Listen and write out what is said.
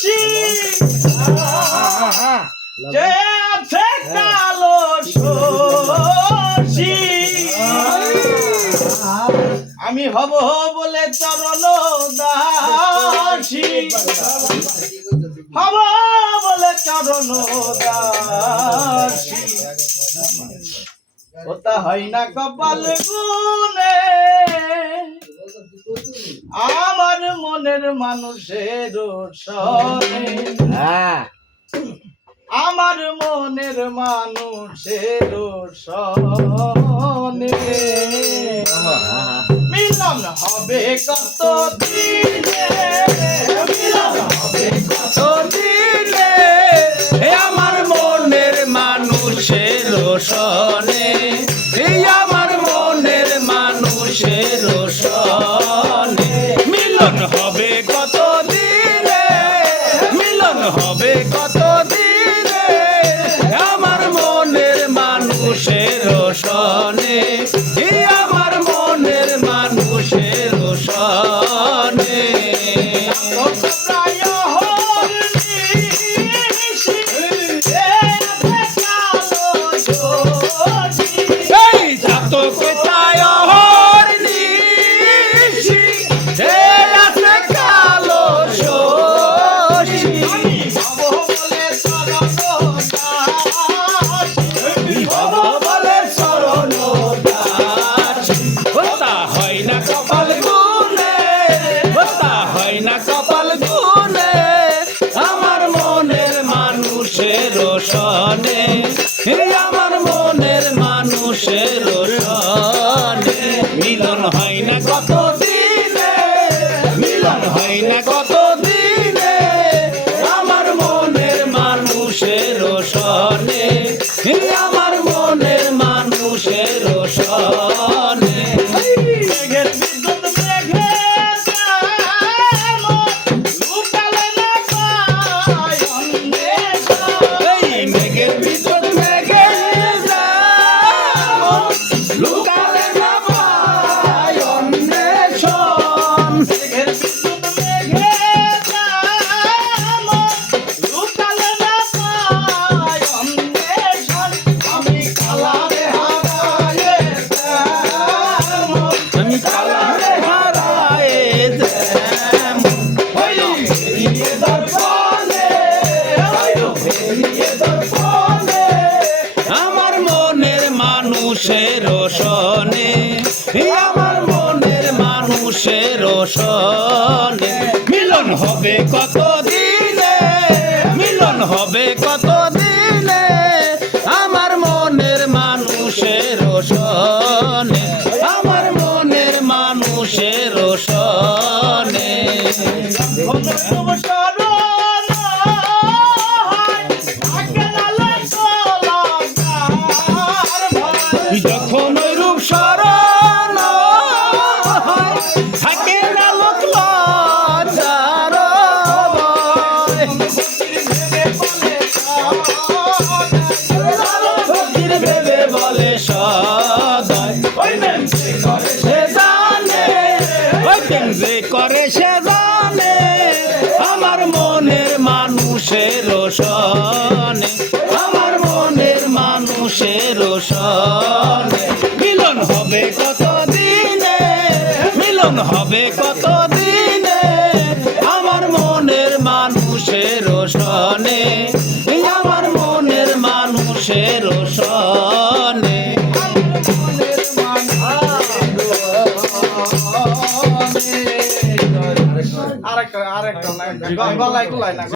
নিশি যে আছে কালো শশী আমি হব বলে চরণ দাসী হব বলে চরণ দাসী ওটা হয় না কপাল গুনে আমার মনের মানুষের সনে আমার মনের মানুষের সনে মিলন হবে কত দিনে মিলন হবে কত দিনে আমার মনের মানুষের সনে আমার মনের মানুষের সনে মিলন হবে কত দিনে মিলন হবে কত দিনে আমার মনের মানুষের সনে আমার মনের মানুষের সনে আমার মনের মানুষের সনে মিলন হয় না কত দিনে মিলন হয় না কত দিনে আমার মনের মানুষের সনে আমার মনের মানুষের সনে আমার মনের মানুষের সনে আমার মনের মানুষের সনে মিলন হবে কত দিনে মিলন হবে কত দিনে আমার মনের মানুষের সনে আমার মনের মানুষের সনে যখন ওই রূপ শরণ থাকে না লোক লজ্জার ভেবে বলে সদয় ওই প্রেম যে করে সে জানে ওই প্রেম যে করে সে জানে আমার মনের মানুষের সনে আমার মনের মানুষের সনে মিলন হবে কত দিনে মিলন হবে কত দিনে আমার মনের মানুষের সনে আমার মনের মানুষের সনে আরেকটা গলায়